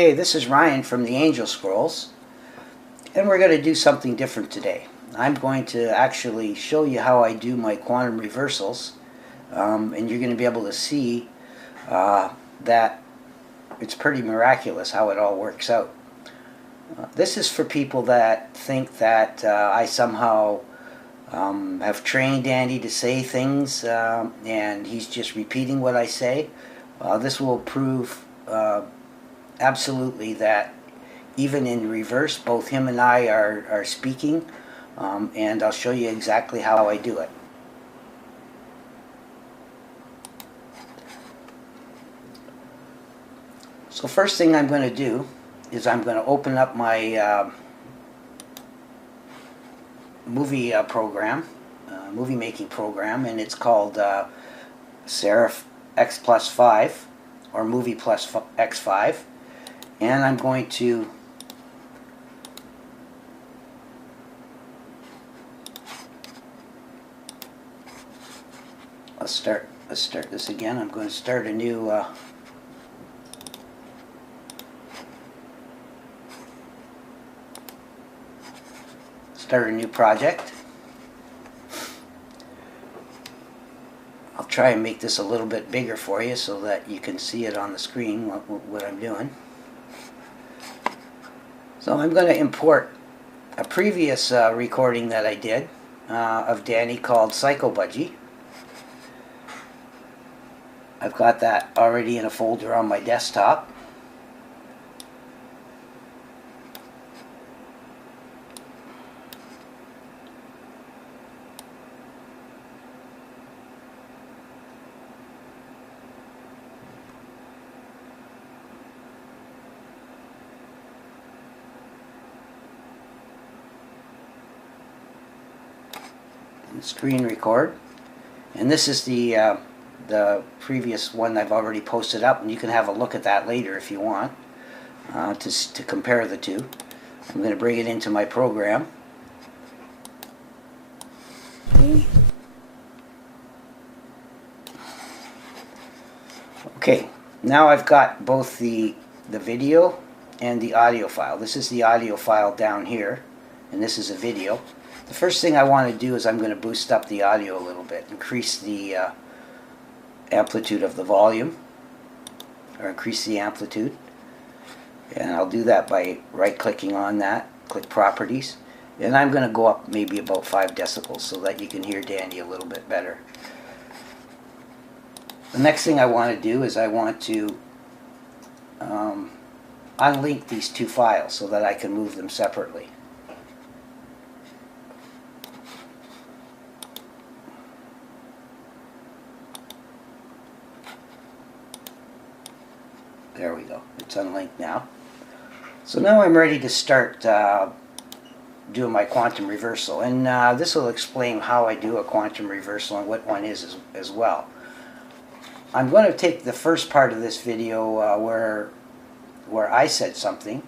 Okay, this is Ryan from the Angel Scrolls, and we're going to do something different today. I'm going to actually show you how I do my quantum reversals, and you're going to be able to see that it's pretty miraculous how it all works out. This is for people that think that I somehow have trained Andy to say things and he's just repeating what I say. This will prove absolutely that even in reverse, both him and I are speaking, and I'll show you exactly how I do it. So first thing I'm going to do is I'm going to open up my movie making program, and it's called Serif X plus 5 or Movie plus X5, and I'm going to let's start this again. I'm going to start a new project. I'll try and make this a little bit bigger for you so that you can see it on the screen, what I'm doing. So I'm going to import a previous recording that I did of Danny called Psycho Budgie. I've got that already in a folder on my desktop. Screen record, and this is the previous one I've already posted up, and you can have a look at that later if you want to compare the two. I'm going to bring it into my program. Okay, now I've got both the video and the audio file. This is the audio file down here, and this is a video. The first thing I want to do is I'm going to boost up the audio a little bit, increase the amplitude of the volume, or increase the amplitude. And I'll do that by right-clicking on that, click Properties, and I'm going to go up maybe about 5 decibels so that you can hear Danny a little bit better. The next thing I want to do is I want to unlink these two files so that I can move them separately. There we go. It's unlinked now. So now I'm ready to start doing my quantum reversal, and this will explain how I do a quantum reversal and what one is as well. I'm going to take the first part of this video where I said something,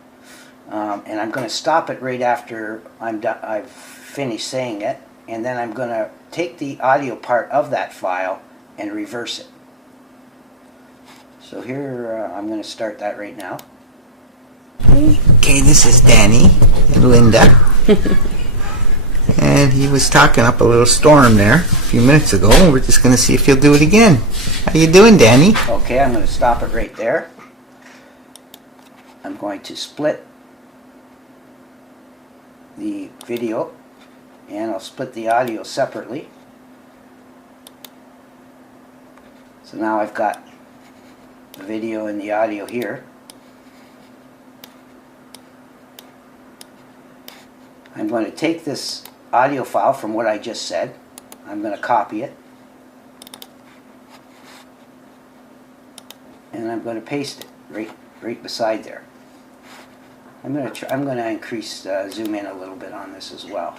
and I'm going to stop it right after I've finished saying it, and then I'm going to take the audio part of that file and reverse it. So here, I'm going to start that right now. Okay, this is Danny and Linda. And he was talking up a little storm there a few minutes ago, and we're just going to see if he'll do it again. How you doing, Danny? Okay, I'm going to stop it right there. I'm going to split the video, and I'll split the audio separately. So now I've got the video and the audio here. I'm going to take this audio file from what I just said. I'm going to copy it, and I'm going to paste it right beside there. I'm going to increase zoom in a little bit on this as well.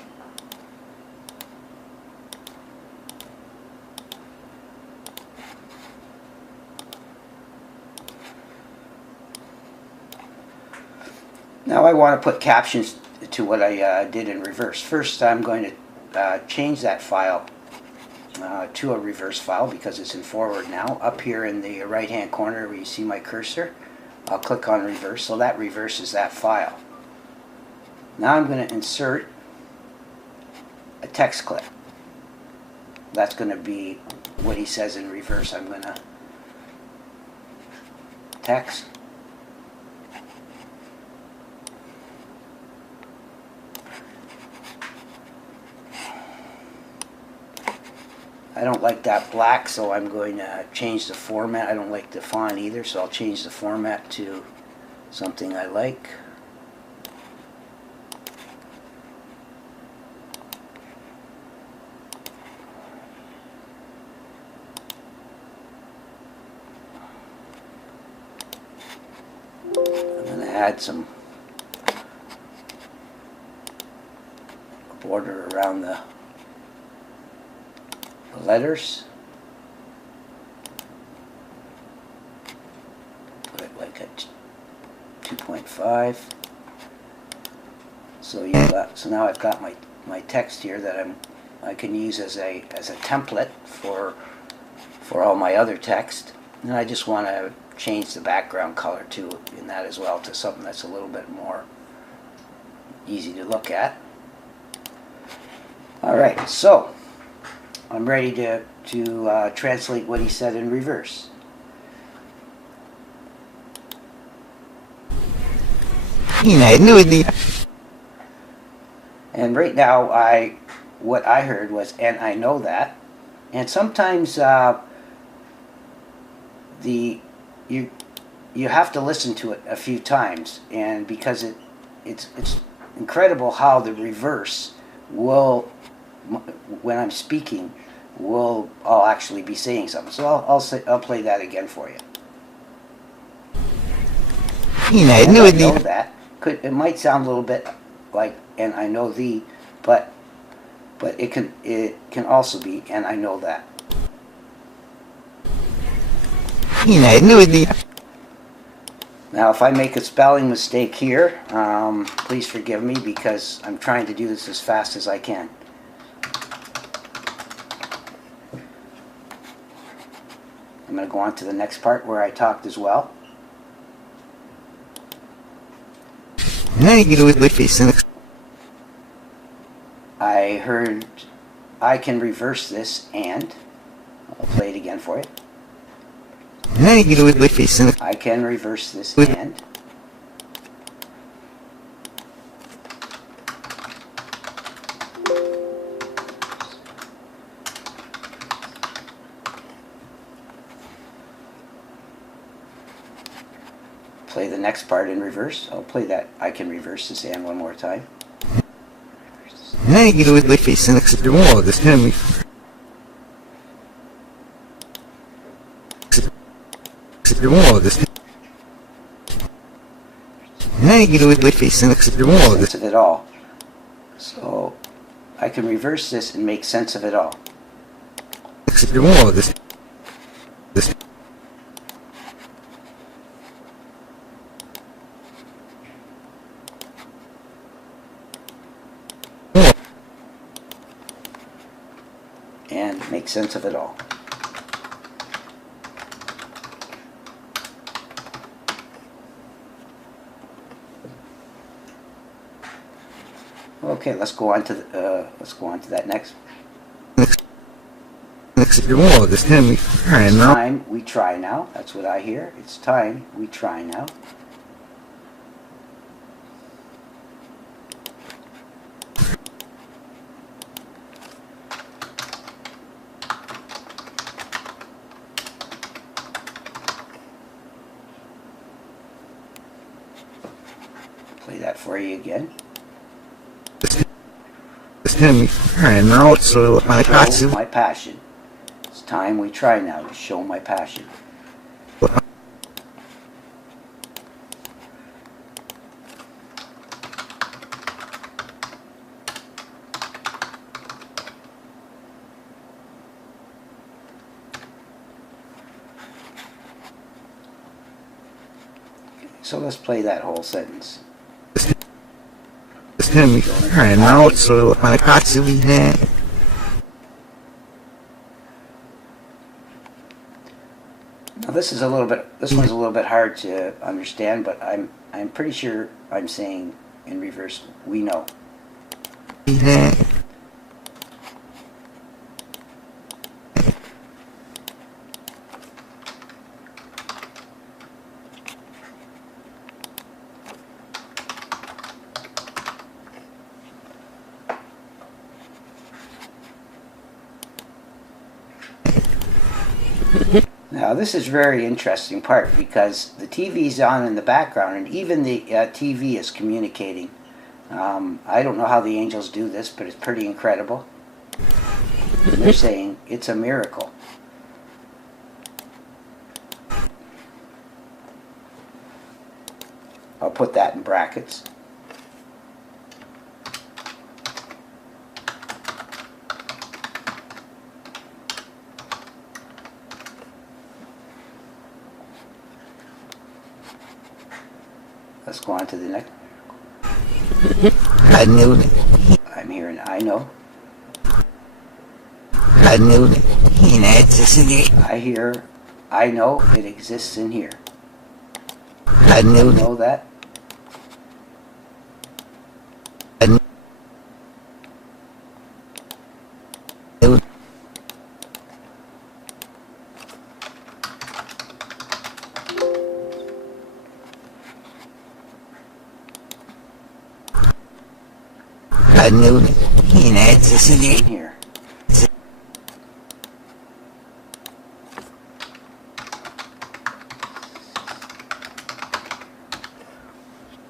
Now I want to put captions to what I did in reverse. First, I'm going to change that file to a reverse file because it's in forward now. Up here in the right hand corner where you see my cursor, I'll click on reverse, so that reverses that file. Now I'm going to insert a text clip. That's going to be what he says in reverse. I'm going to text. I don't like that black, so I'm going to change the format. I don't like the font either, so I'll change the format to something I like. I'm going to add some border around the letters. Put it like at 2.5. So now I've got my text here that I can use as a template for all my other text. And I just want to change the background color too in that as well to something that's a little bit more easy to look at. Alright, so I'm ready to translate what he said in reverse. And right now, what I heard was, and I know that. And sometimes you have to listen to it a few times, and because it's incredible how the reverse will, when I'm speaking, I'll actually be saying something. So I'll play that again for you. And I know that. It might sound a little bit like "and I know thee," but it can also be "and I know that." Now, if I make a spelling mistake here, please forgive me because I'm trying to do this as fast as I can. I'm going to go on to the next part where I talked as well. I heard I can reverse this, and I'll play it again for you. I can reverse this and play the next part in reverse. I'll play that I can reverse this and one more time. Sense of it all. So I can reverse this and make sense of it all. And make sense of it all. Okay, let's go on to that next. It's time we try now. That's what I hear. It's time we try now. Play that for you again. Show my passion. It's time we try now to show my passion. So let's play that whole sentence. Now This is a little bit. This one's a little bit hard to understand, but I'm pretty sure I'm saying in reverse. We know. Now this is a very interesting part because the TV is on in the background and even the TV is communicating. I don't know how the angels do this, but it's pretty incredible. They're saying it's a miracle. I'll put that in brackets. Let's go on to the next. I knew it. I'm hearing I know. I knew it. I hear I know it exists in here. I knew You know that? I knew it. In here.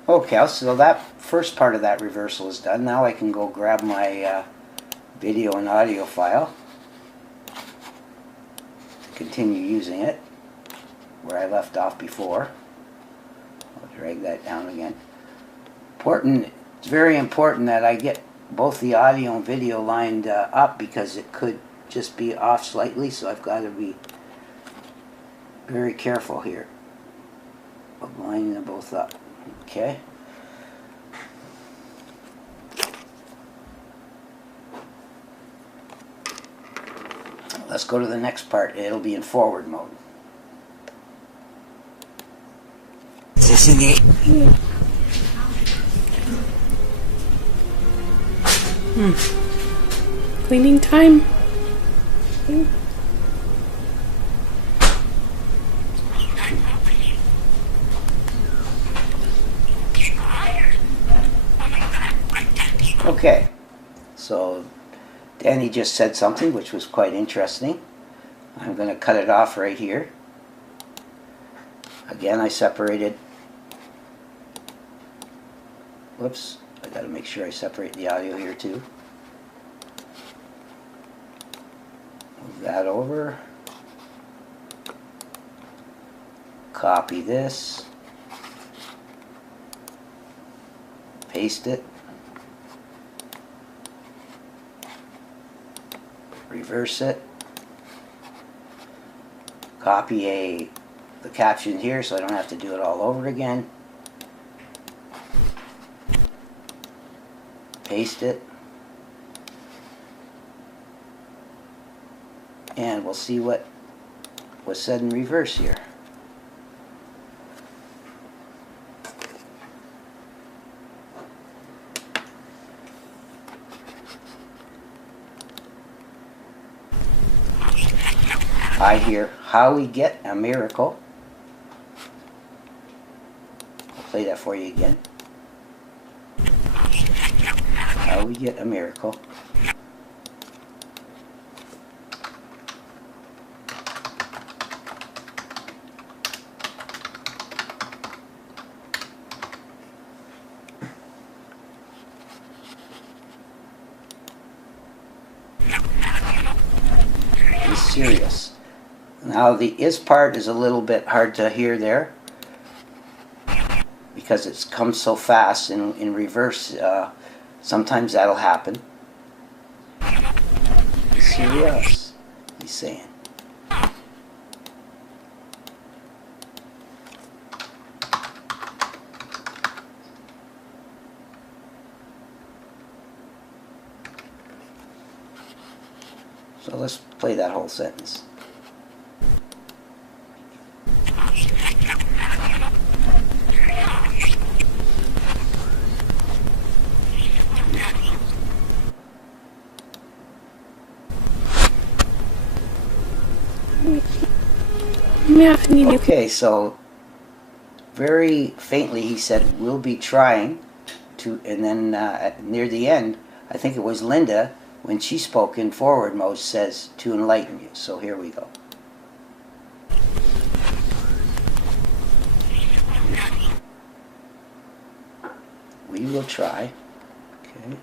Okay, so that first part of that reversal is done. Now I can go grab my video and audio file to continue using it where I left off before. I'll drag that down again. It's very important that I get both the audio and video lined up because it could just be off slightly, so I've got to be very careful here of lining them both up. Okay. Let's go to the next part. It'll be in forward mode. Cleaning time. Okay, so Danny just said something which was quite interesting. I'm going to cut it off right here. Again, I separated. Whoops, I got to make sure I separate the audio here too. Move that over. Copy this. Paste it. Reverse it. Copy the caption here so I don't have to do it all over again. Paste it. And we'll see what was said in reverse here. I hear how we get a miracle. I'll play that for you again. How we get a miracle. Be serious. Now the is part is a little bit hard to hear there because it's come so fast in reverse. Sometimes that'll happen. Be serious, he's saying. So let's play that whole sentence. Okay, so very faintly he said, "We'll be trying to," and then near the end, I think it was Linda, when she spoke in forward mode, says, "To enlighten you." So here we go. We will try. Okay.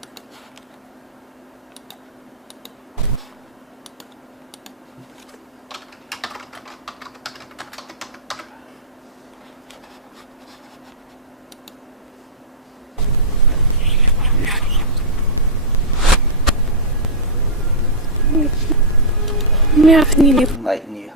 Enlighten you.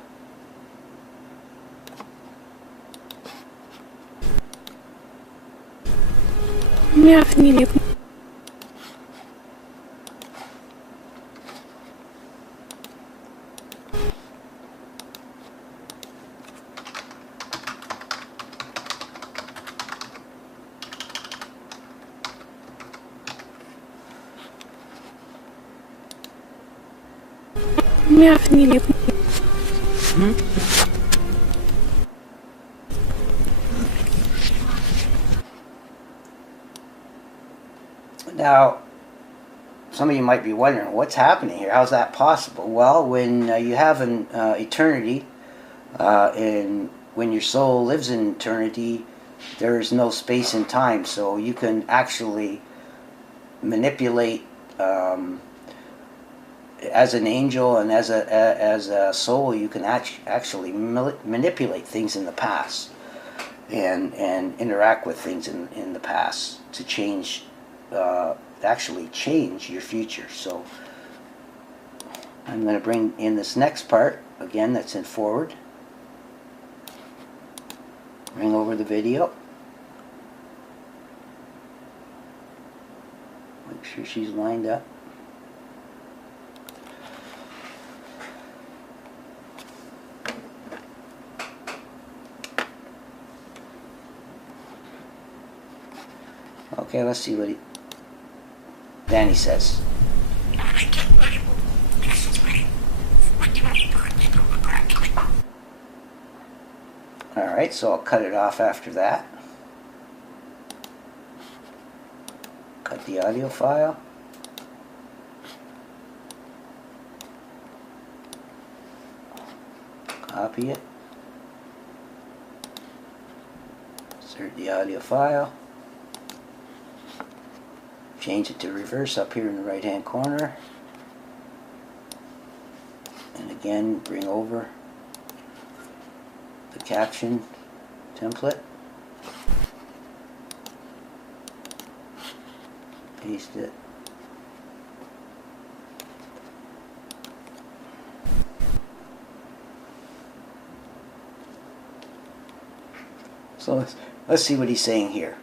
Now, some of you might be wondering, what's happening here? How's that possible? Well, when you have an eternity, and when your soul lives in eternity, there is no space and time, so you can actually manipulate, as an angel and as a soul, you can actually manipulate things in the past and interact with things in the past to change, actually change your future. So I'm going to bring in this next part again, that's in forward. Bring over the video. Make sure she's lined up. Okay, let's see what Danny says. Alright, so I'll cut it off after that. Cut the audio file. Copy it. Insert the audio file. Change it to reverse up here in the right hand corner. And again, bring over the caption template. Paste it. So let's see what he's saying here.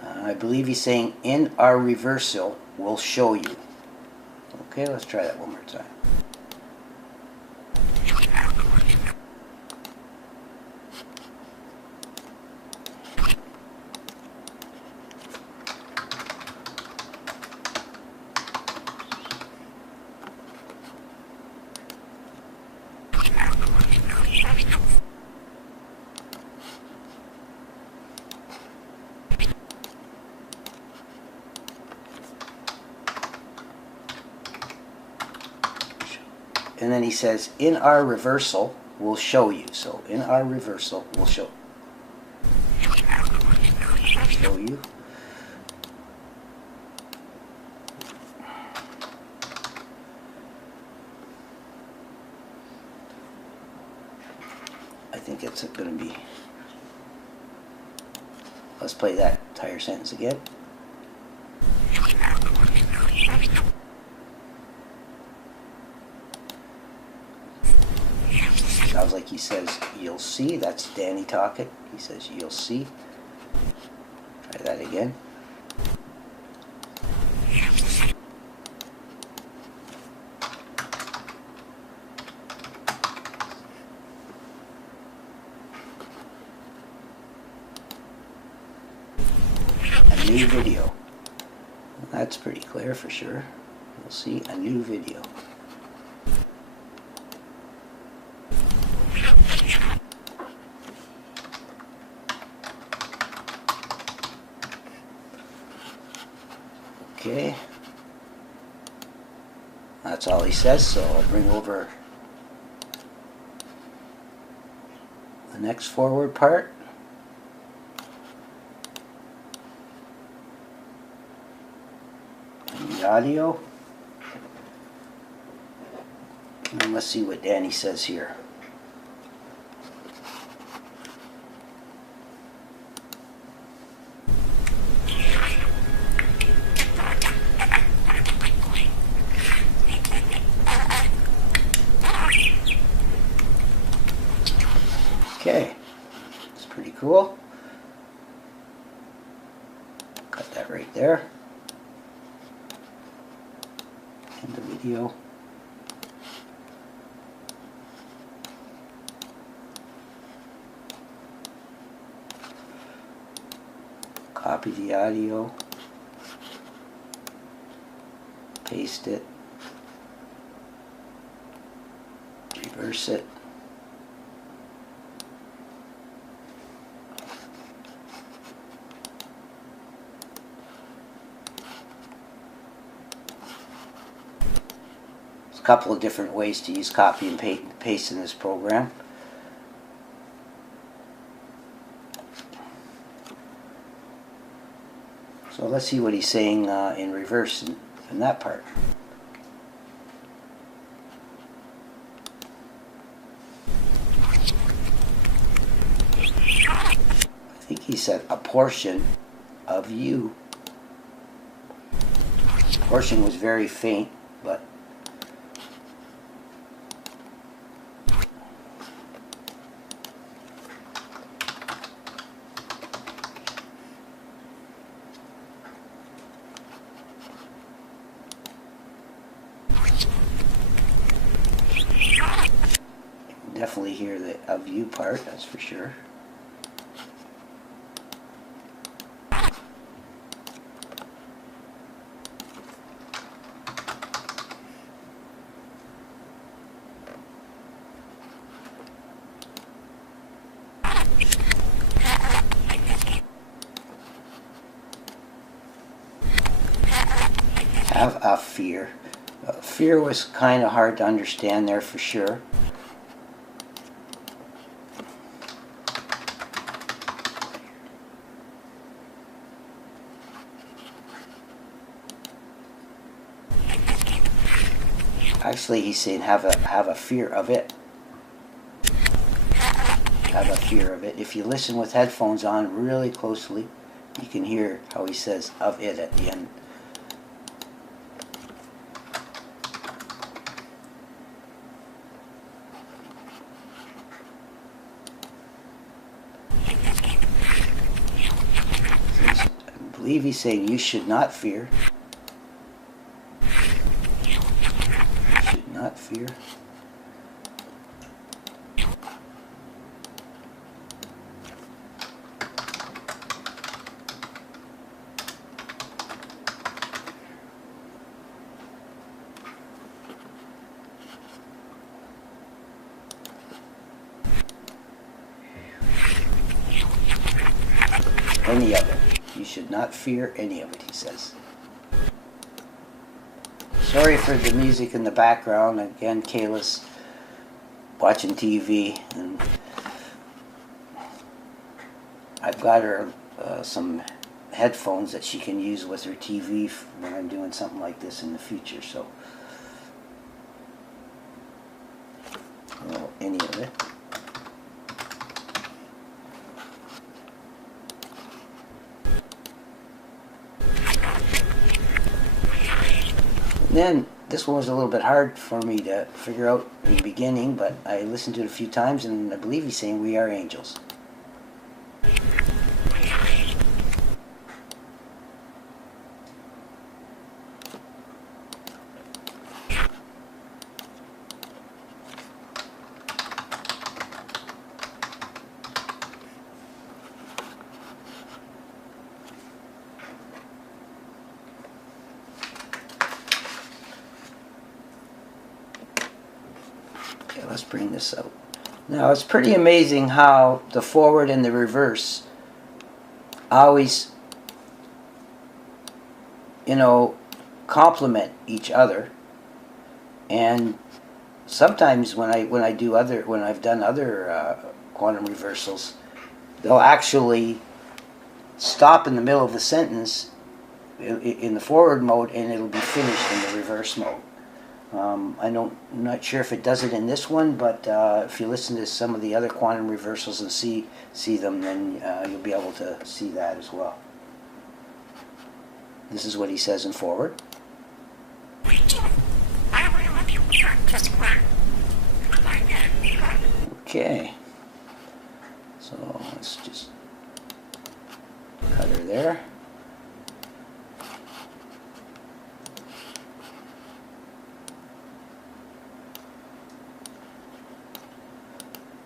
I believe he's saying, in our reversal, we'll show you. Okay, let's try that one more time. And then he says, in our reversal, we'll show you. So, in our reversal, we'll show you. I think it's going to be... Let's play that entire sentence again. Sounds like he says, you'll see. That's Danny talking. He says, you'll see. Try that again. A new video. That's pretty clear for sure. You'll see a new video. Okay. That's all he says, so I'll bring over the next forward part. And the audio. And let's see what Danny says here. Okay, it's pretty cool. Got that right there. In the video. Copy the audio. Paste it. Reverse it. There's a couple of different ways to use copy and paste in this program. So let's see what he's saying in reverse in that part. I think he said a portion of you. Portion was very faint, but definitely hear the of you part, that's for sure. Have a fear. Fear was kind of hard to understand there for sure. Actually, he's saying have a fear of it. Have a fear of it. If you listen with headphones on really closely, you can hear how he says of it at the end. I believe he's saying you should not fear. Not fear. Any of it. You should not fear any of it, he says. Sorry for the music in the background. Again, Kayla's watching TV, and I've got her some headphones that she can use with her TV when I'm doing something like this in the future. So, well, any of it. Then this one was a little bit hard for me to figure out in the beginning, but I listened to it a few times, and I believe he's saying we are angels. Okay, let's bring this out. Now it's pretty amazing how the forward and the reverse always, you know, complement each other. And sometimes when I've done other quantum reversals, they'll actually stop in the middle of the sentence in the forward mode, and it'll be finished in the reverse mode. I'm not sure if it does it in this one, but if you listen to some of the other quantum reversals and see them, then you'll be able to see that as well. This is what he says in forward. Okay, so let's just cut her there.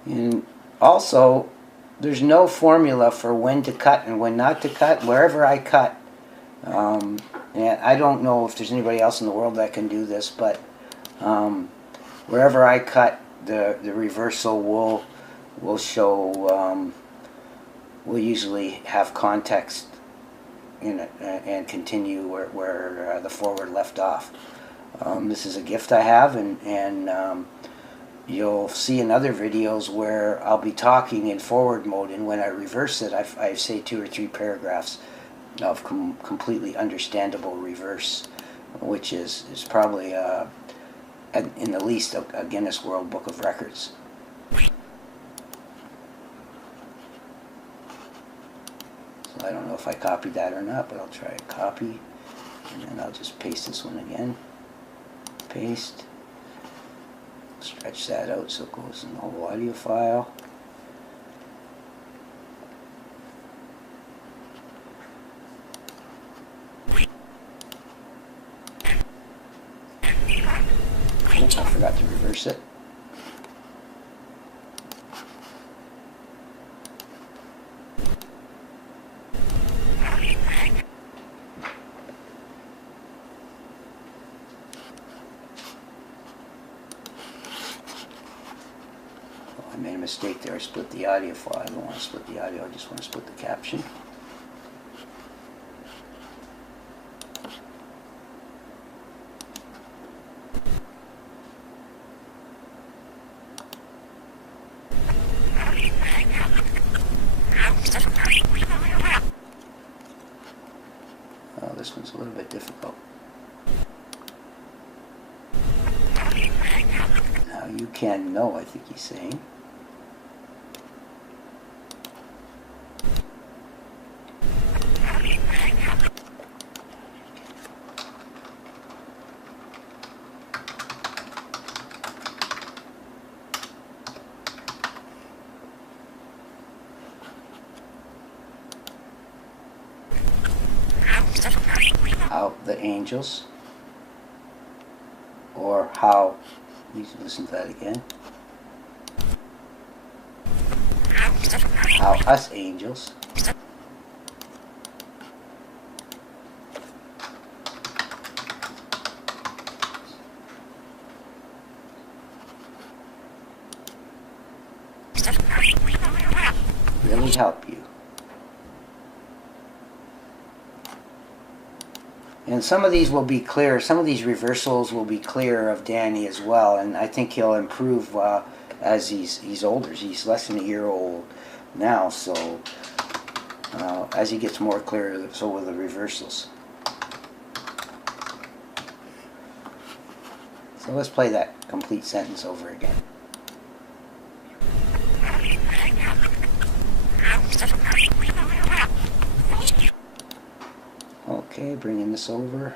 And also, there's no formula for when to cut and when not to cut. Wherever I cut, and I don't know if there's anybody else in the world that can do this, but wherever I cut, the reversal will show, will usually have context in it and continue where the forward left off. This is a gift I have, and you'll see in other videos where I'll be talking in forward mode, and when I reverse it, I say 2 or 3 paragraphs of completely understandable reverse, which is probably in the least a Guinness World Book of Records. So I don't know if I copied that or not, but I'll try a copy, and then I'll just paste this one again. Paste. Stretch that out so it goes in the whole audio file. Oops, I forgot to reverse it. I made a mistake there. I split the audio file. I don't want to split the audio. I just want to split the caption. Oh, this one's a little bit difficult. Now you can know, I think he's saying. How the angels, or how, listen to that again, how us angels really help you. And some of these will be clear, some of these reversals will be clear of Danny as well, and I think he'll improve as he's older. He's less than a year old now, so as he gets more clear, so will the reversals. So let's play that complete sentence over again. Okay, bringing this over.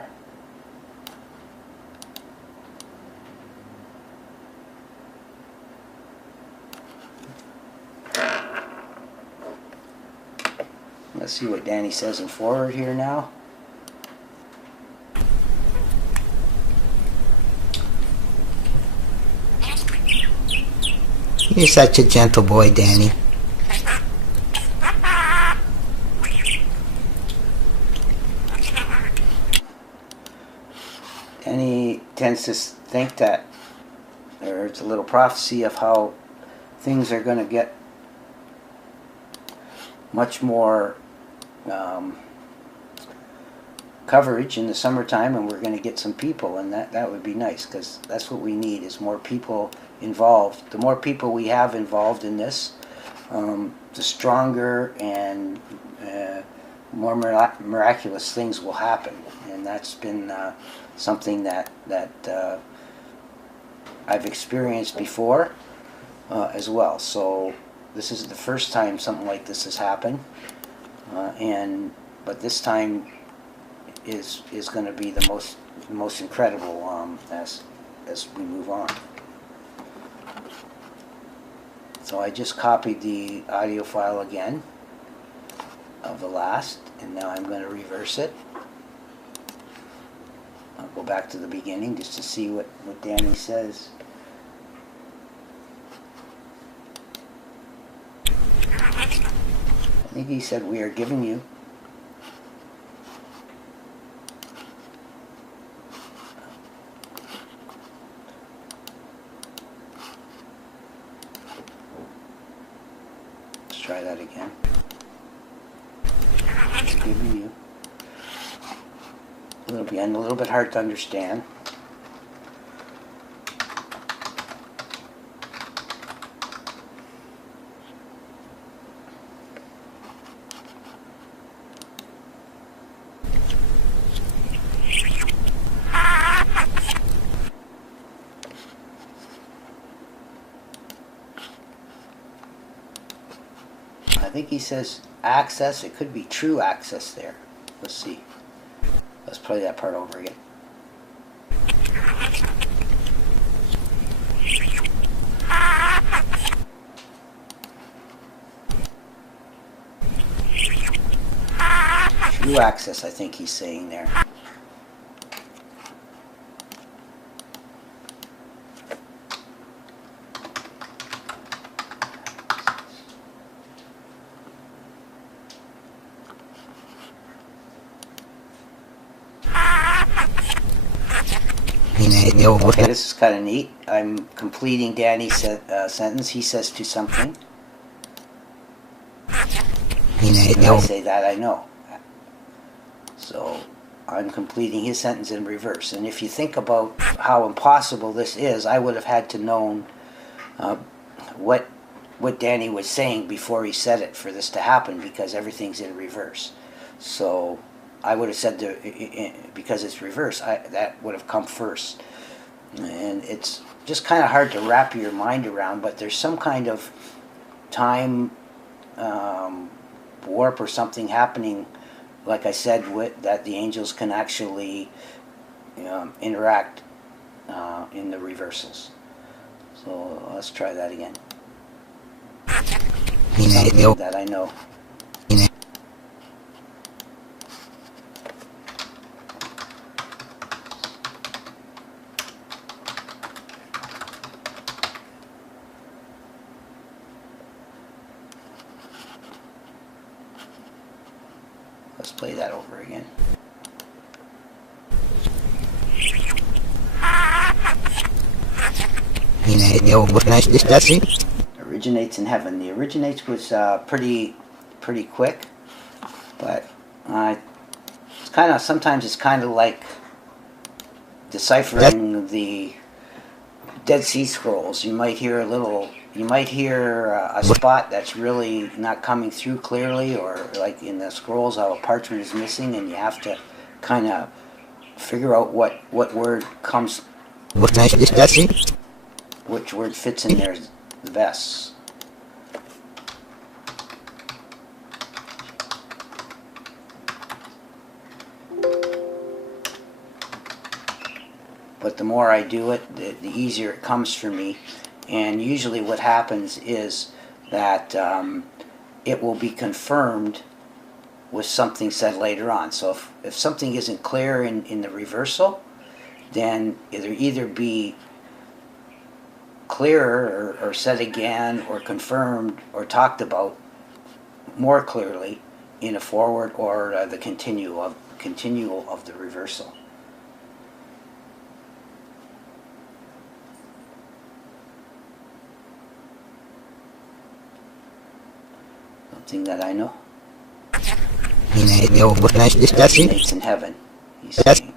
Let's see what Danny says in forward here now. You're such a gentle boy, Danny. Danny tends to think that or it's a little prophecy of how things are going to get much more coverage in the summertime, and we're going to get some people, and that would be nice, because that's what we need, is more people involved. The more people we have involved in this, the stronger and more miraculous things will happen. And that's been something that I've experienced before as well. So this is the first time something like this has happened, but this time is going to be the most incredible as we move on. So I just copied the audio file again of the last, and now I'm going to reverse it. I'll go back to the beginning just to see what Danny says. I think he said, "We are giving you." Let's try that again. Giving you. A little bit hard to understand. I think he says access. It could be true access there. Let's see. Let's play that part over again. True access, I think he's saying there. Okay, this is kind of neat. I'm completing Danny's sentence. He says to something. I say that I know. So I'm completing his sentence in reverse. And if you think about how impossible this is, I would have had to known what Danny was saying before he said it for this to happen, because everything's in reverse. So I would have said, because it's reverse, that would have come first. And it's just kind of hard to wrap your mind around, but there's some kind of time warp or something happening, like I said, that the angels can actually interact in the reversals. So let's try that again. Something that I know. Let's play that over again. Originates in heaven. The originates was pretty quick, but it's kind of, sometimes it's kind of like deciphering the Dead Sea Scrolls. You might hear a spot that's really not coming through clearly, or like in the scrolls how a parchment is missing, and you have to kind of figure out what word comes, which word fits in there the best. But the more I do it, the easier it comes for me. And usually what happens is that it will be confirmed with something said later on. So if something isn't clear in the reversal, then it'll either be clearer or said again or confirmed or talked about more clearly in a forward or the continual of the reversal. something that I know. Discussing. Snake's in heaven. He's saying.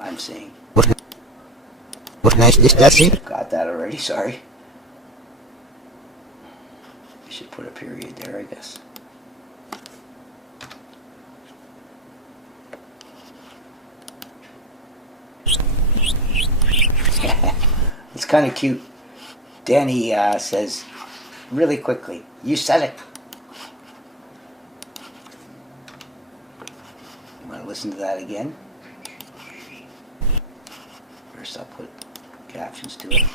I'm saying. Discussing. Got that already. Sorry. I should put a period there, I guess. It's kind of cute. Danny says really quickly, "You said it." You want to listen to that again? First, I'll put captions to it.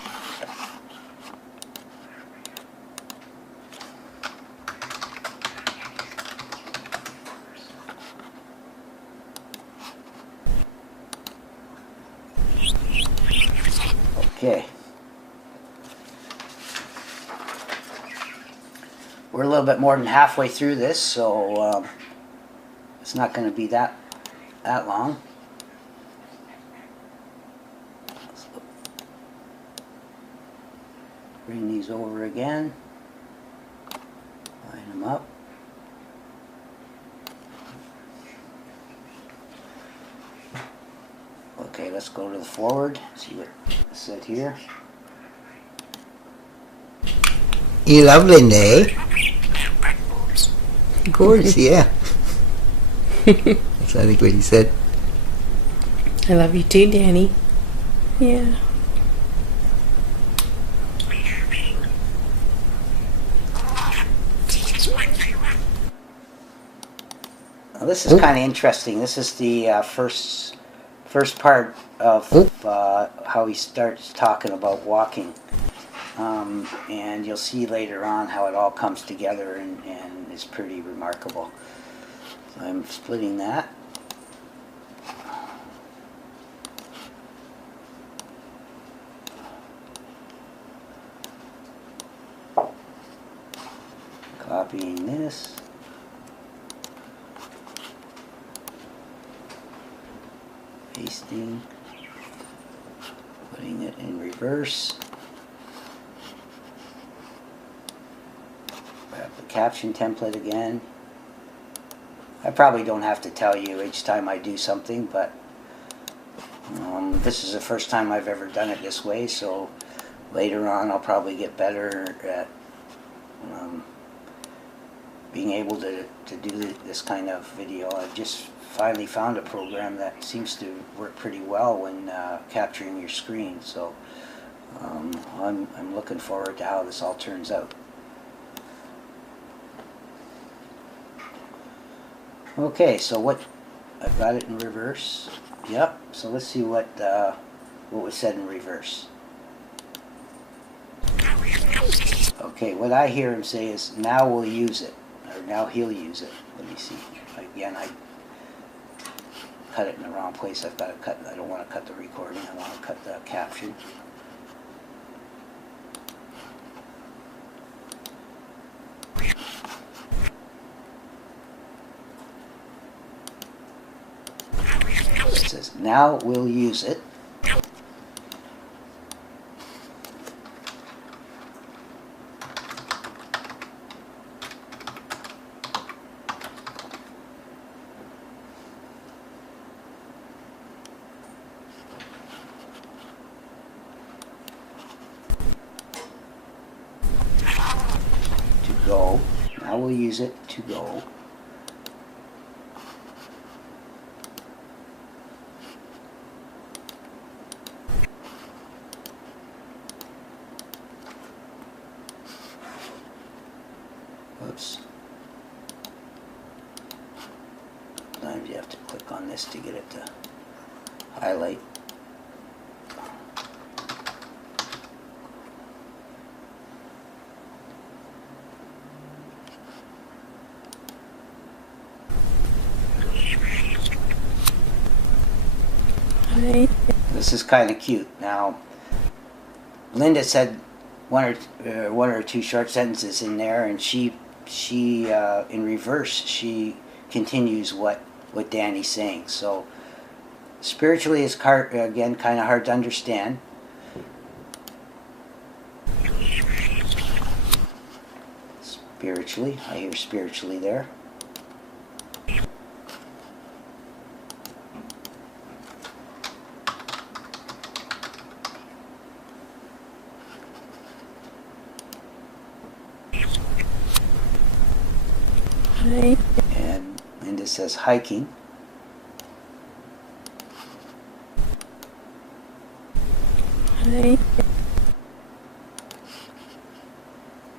Okay. We're a little bit more than halfway through this, so it's not going to be that long. So bring these over again. Line them up. Okay, let's go to the forward. See what it said here. You love Linda, eh? Of course, yeah. That's I think what he said. I love you too, Danny. Yeah. Now, this is kind of interesting. This is the first part of how he starts talking about walking. And you'll see later on how it all comes together and is pretty remarkable. So I'm splitting that. Copying this. Pasting. Putting it in reverse. Grab the caption template again. I probably don't have to tell you each time I do something, but this is the first time I've ever done it this way, so later on I'll probably get better at being able to do this kind of video. I've just finally found a program that seems to work pretty well when capturing your screen, so I'm looking forward to how this all turns out. Okay, so what I've got it in reverse. Yep. So let's see what was said in reverse. Okay, what I hear him say is, "Now we'll use it," or "Now he'll use it." Let me see. Again, I cut it in the wrong place. I've got to cut. I don't want to cut the recording. I want to cut the caption. It says, "Now we'll use it." To go. Now we'll use it to go. Oops. Sometimes you have to click on this to get it to highlight. Hi. This is kind of cute. Now, Linda said one or two short sentences in there, and she in reverse she continues what Danny's saying. So spiritually is again kind of hard to understand. Spiritually, I hear spiritually there. Hi. And Linda says hiking. Hi.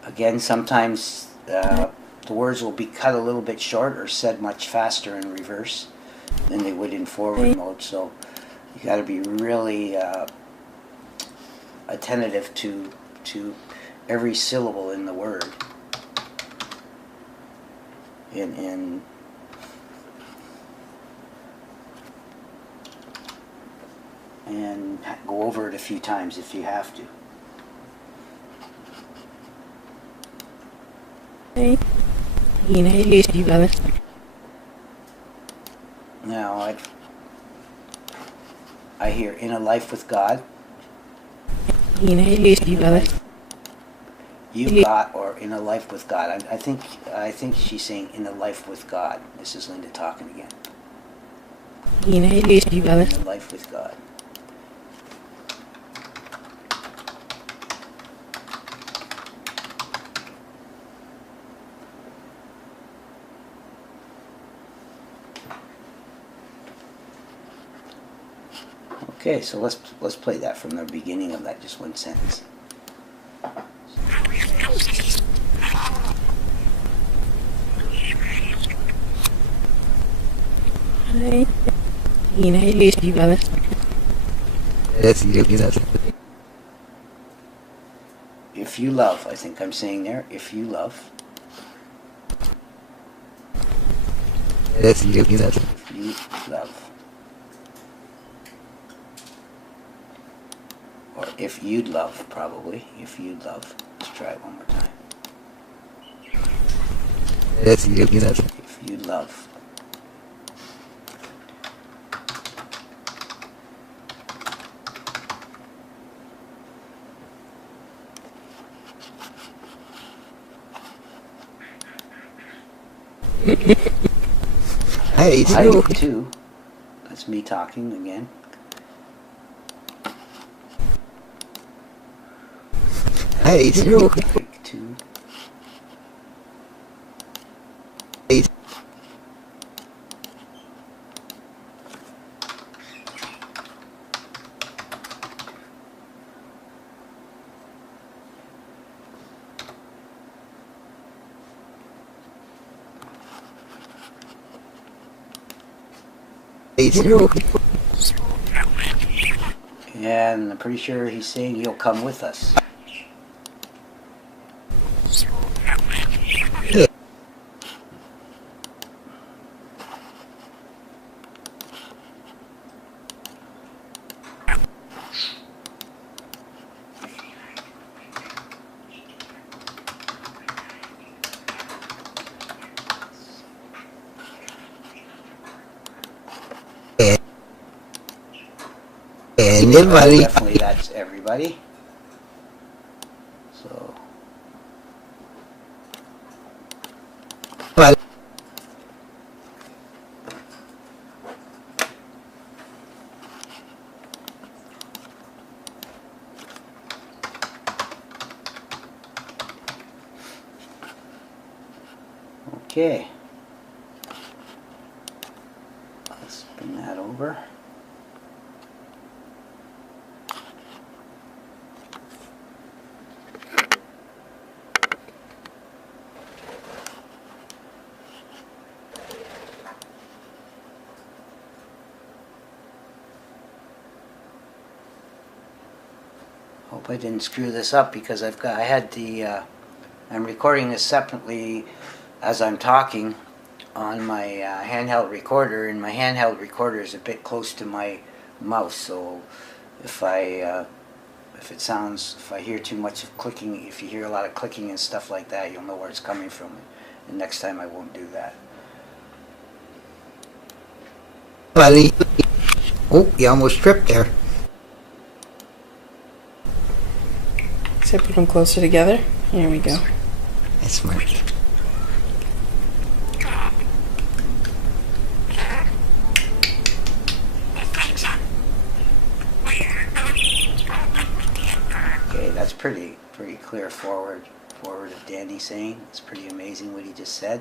Again, sometimes the words will be cut a little bit short or said much faster in reverse than they would in forward mode. So you got to be really attentive to every syllable in the word. And go over it a few times if you have to. Hi. You brother. Now I hear in a life with God. You brother. You got, or in a life with God. I think she's saying in a life with God. This is Linda talking again. You brother. In a life with God. Okay, so let's play that from the beginning of that, just one sentence. Hi. You brother. Yes, you know. If you love, I think I'm saying there, if you love. Yes, you know. If you love. Or if you'd love, probably. If you'd love. Let's try it one more time. Yes, you know. If you'd love. Hey, I you. do too. That's me talking again. Hey, you. Take two. Hey. Hey, you. And I'm pretty sure he's saying he'll come with us. Anybody? Definitely that's everybody. So But okay. Let's bring that over. Hope I didn't screw this up because I'm recording this separately as I'm talking on my handheld recorder, and my handheld recorder is a bit close to my mouse, so if I hear too much of clicking, if you hear a lot of clicking and stuff like that, you'll know where it's coming from, and next time I won't do that. buddy. Oh, you almost tripped there. So put them closer together. Here we go. That's smart. Okay, that's pretty clear forward of Danny saying. It's pretty amazing what he just said.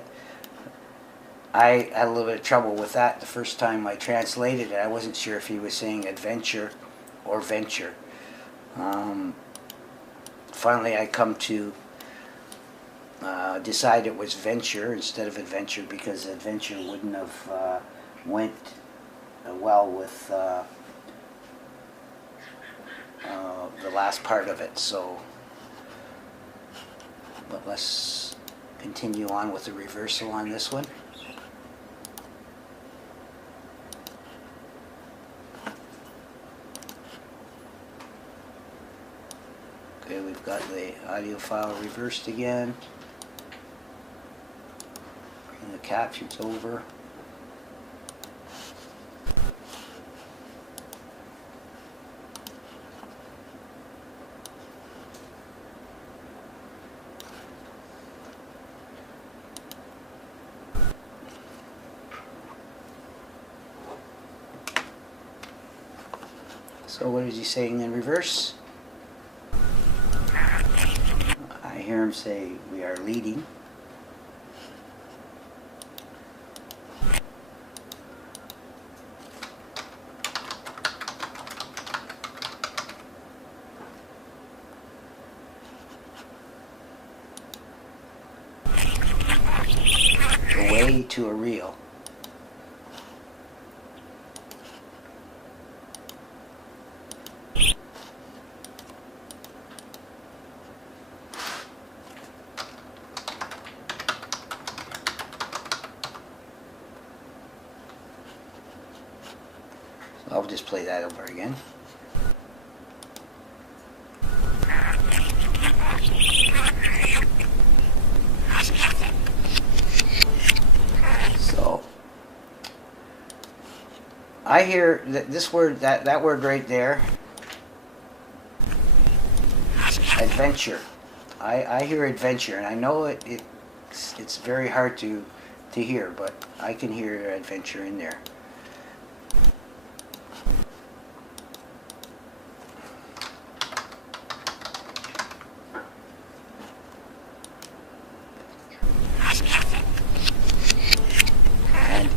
I had a little bit of trouble with that the first time I translated it. I wasn't sure if he was saying adventure or venture. Finally, I come to decide it was venture instead of adventure, because adventure wouldn't have went well with the last part of it. So, but let's continue on with the reversal on this one. Okay, we've got the audio file reversed again. Bring the captions over. So what is he saying in reverse? I hear him say, we are leading. Away to a reel. I'll just play that over again. So I hear that this word, that word right there, adventure. I hear adventure, and I know it's very hard to hear, but I can hear adventure in there.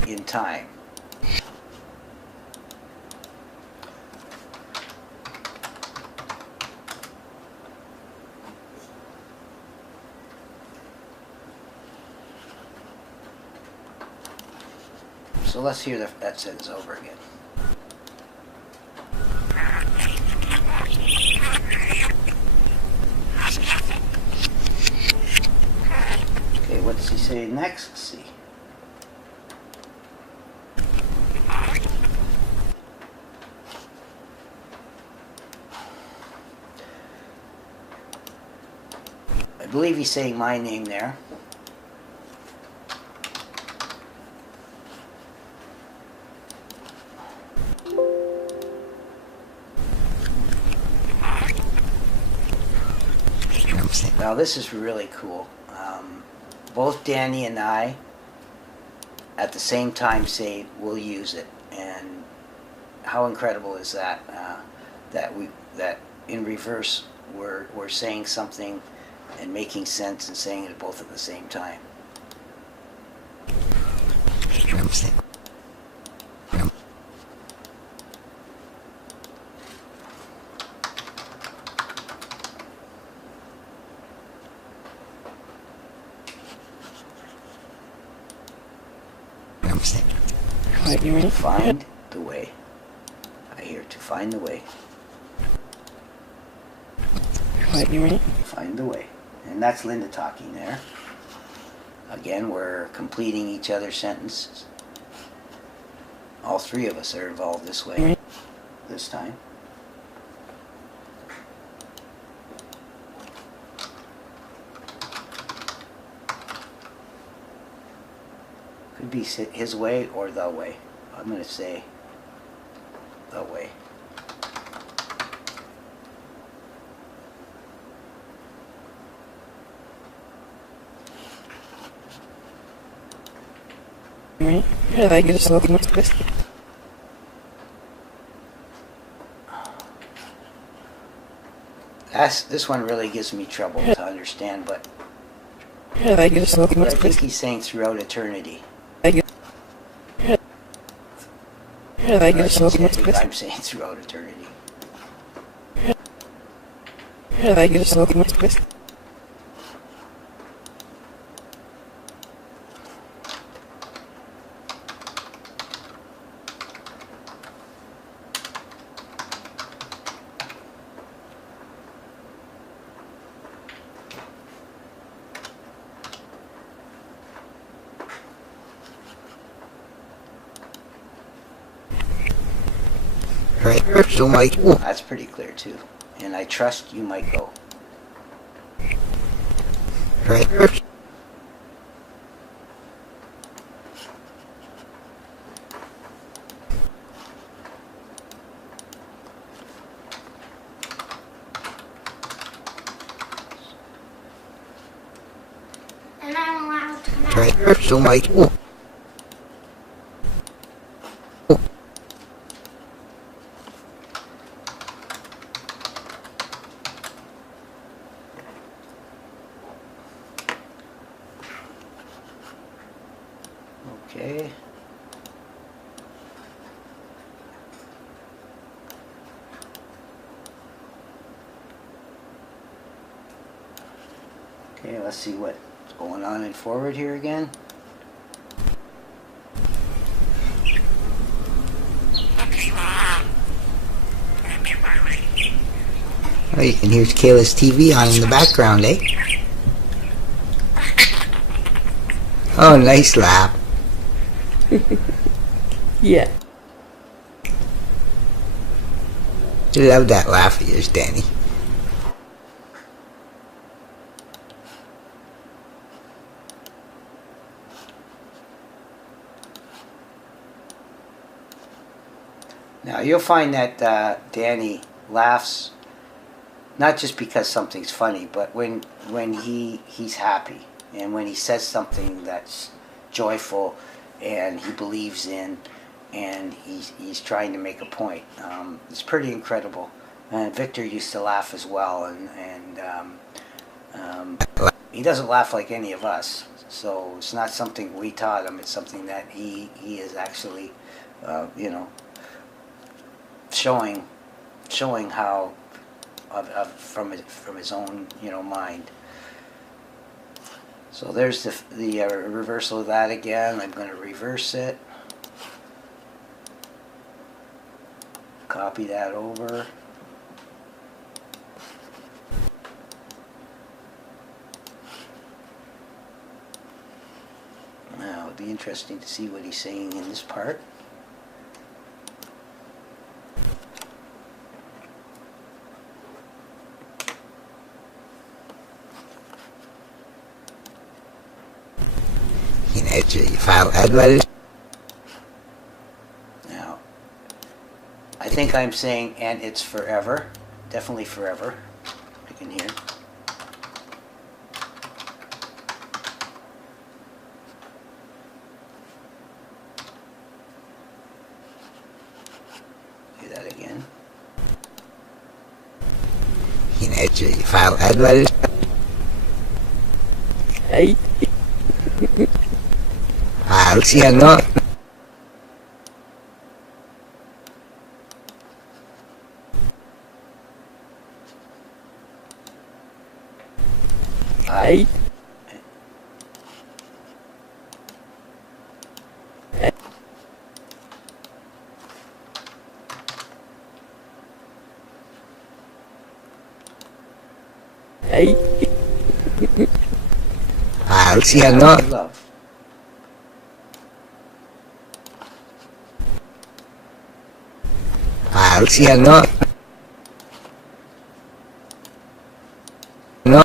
In time. So let's hear that sentence over again. Okay, what's he say next? Let's see. I believe he's saying my name there. Now this is really cool. Both Danny and I at the same time say we'll use it, and how incredible is that? That in reverse we're saying something and making sense and saying it both at the same time. Find the way. I hear to find the way. Find the way. And that's Linda talking there. Again, we're completing each other's sentences. All three of us are involved this way, this time. Could be his way or the way. I'm going to say the way. Right? I like it so much. This one really gives me trouble to understand, but I like it so I much. think he's saying throughout eternity. I like Or I it so should much. say, I'm saying throughout eternity. I like it so much. Transcription might. That's pretty clear too. And I trust you might go. Transcription. And I'm allowed to know. Transcription might. Okay. Okay, let's see what's going on in forward here again. Oh, you can hear Kayla's TV on in the background, eh? Oh, nice laugh. Yeah. Love that laugh of yours, Danny. Now you'll find that Danny laughs not just because something's funny, but when he's happy and when he says something that's joyful and he believes in and he's trying to make a point. It's pretty incredible. And Victor used to laugh as well, and he doesn't laugh like any of us. So it's not something we taught him. It's something that he is actually, showing how from his own mind. So there's the reversal of that again. I'm going to reverse it. Copy that over. Now it'll be interesting to see what he's saying in this part. File advertisement. Now, I think I'm saying, and it's forever. Definitely forever. I can hear. Do that again. File advertisement. Hey. File no. Hey. Hey. File no. Love. File no. No.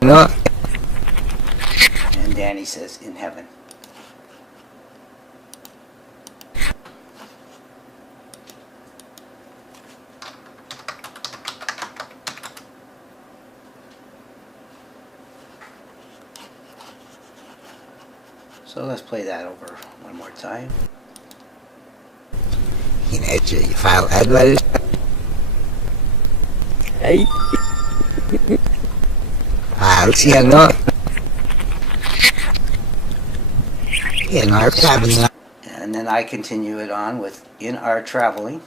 No. And Danny says, in heaven. So let's play that over one more time. You file adverse. Ay. Files here, no. In our cabin. And then I continue it on with in our traveling.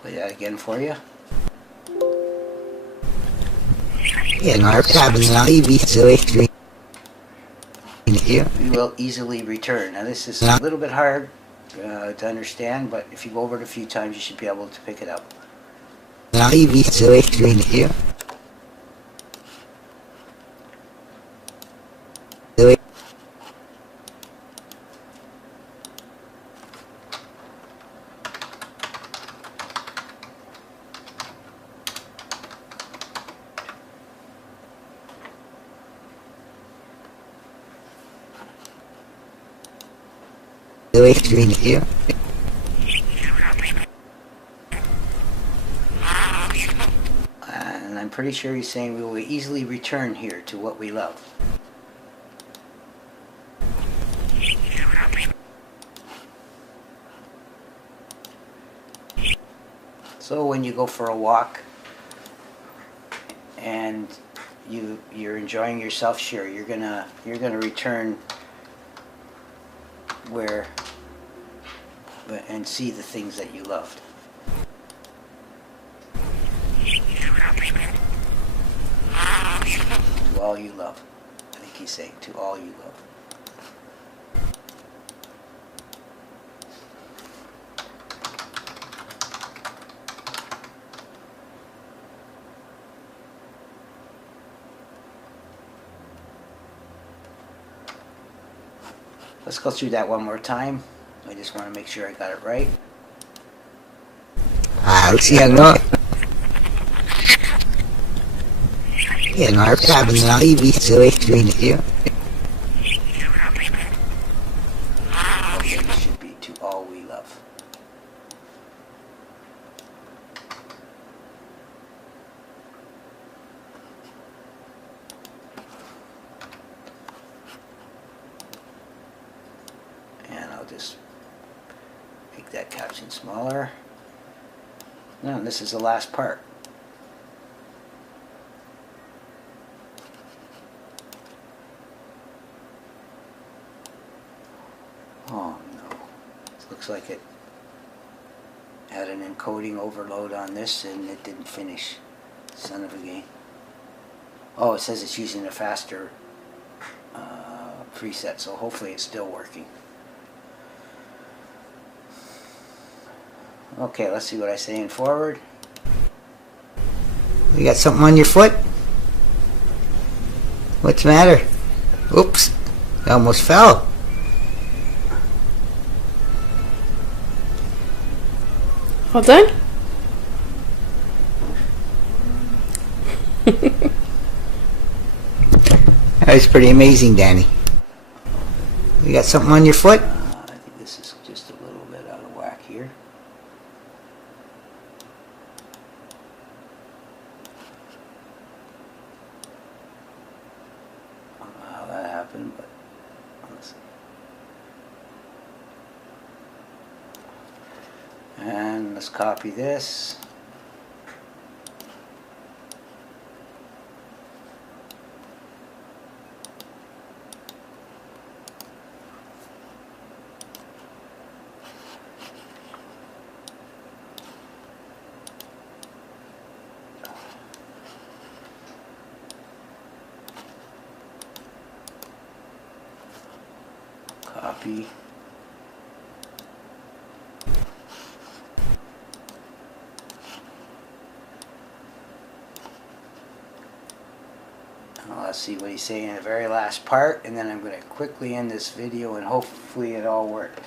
Play that again for you. In our cabin, TV situation. Here. We will easily return. Now this is a little bit hard to understand, but if you go over it a few times, you should be able to pick it up. TV situation here. Here. And I'm pretty sure he's saying we will easily return here to what we love. So when you go for a walk and you're enjoying yourself, sure, you're gonna return where and see the things that you loved. To all you love. I think he's saying to all you love. Let's go through that one more time. I just want to make sure I got it right. Files here, no. In our cabin, TV situation here. Okay, it should be to all we love. And I'll just make that caption smaller. Now this is the last part. Oh no, looks like it had an encoding overload on this and it didn't finish. Son of a game. Oh, it says it's using a faster preset, so hopefully it's still working. Okay, let's see what I say in forward. You got something on your foot? What's the matter? Oops, I almost fell. Hold on. That was pretty amazing, Danny. You got something on your foot? I think this is just a little bit out of whack here. I don't know how that happened, but let's see. And let's copy this. Copy. Let's see what he's saying in the very last part, and then I'm going to quickly end this video and hopefully it all worked.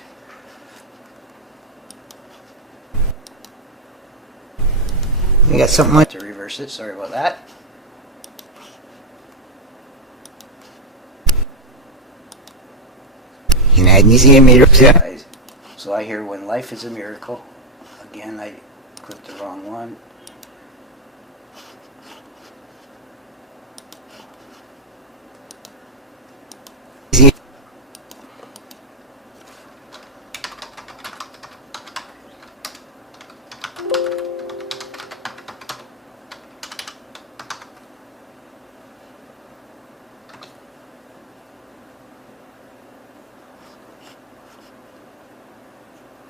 You got something on To reverse it, sorry about that. Inadnisi a miracle. So I hear when life is a miracle. Again, I clicked the wrong one.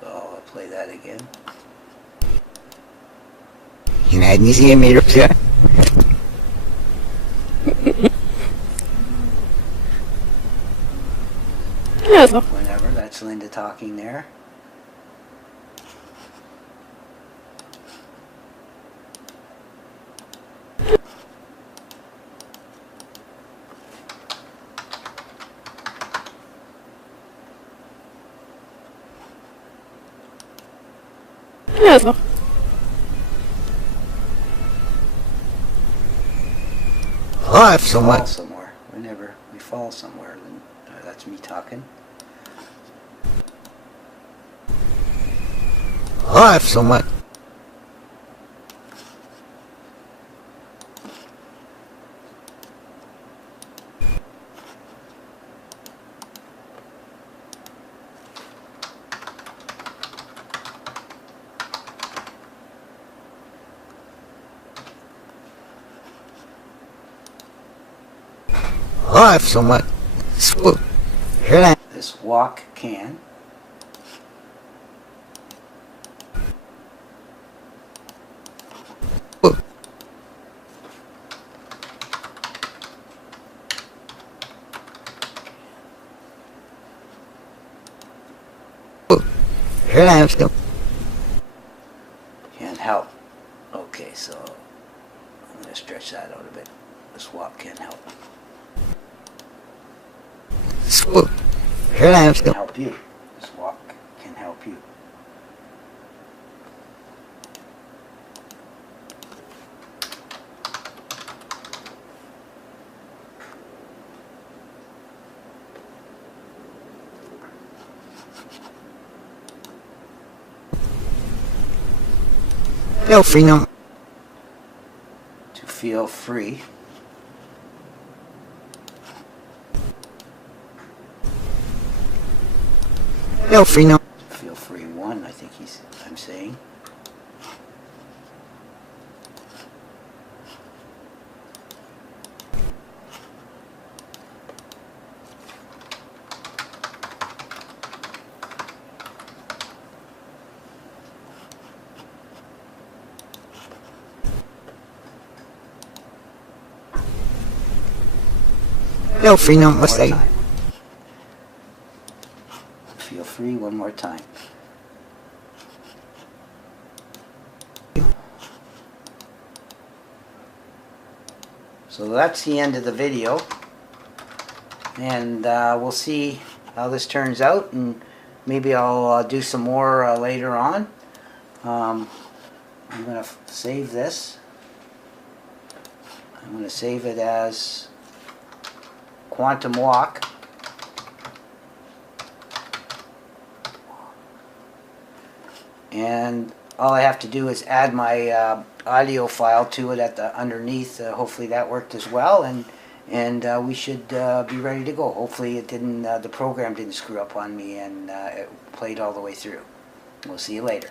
I'll play that again. Inadnisi a miracle. Whenever, that's Linda talking there. Life so Fall much. somewhere. Whenever we fall somewhere, then that's me talking. Life so much. Life so much. Swoop. Here I This walk can. swoop. Swoop. Here I am still. Can help. Okay, so I'm going to stretch that out a bit. This walk can help. Swoop. Here I am Can still. help you. This walk can help you. No free no. To feel free. No free no. Feel free one, I think I'm saying. No free no One more mistake. time. Feel free one more time. So that's the end of the video, and we'll see how this turns out, and maybe I'll do some more later on. I'm going to save this. I'm going to save it as Quantum Walk. And all I have to do is add my audio file to it at the underneath. Hopefully that worked as well, and we should be ready to go. Hopefully it didn't. The program didn't screw up on me, and it played all the way through. We'll see you later.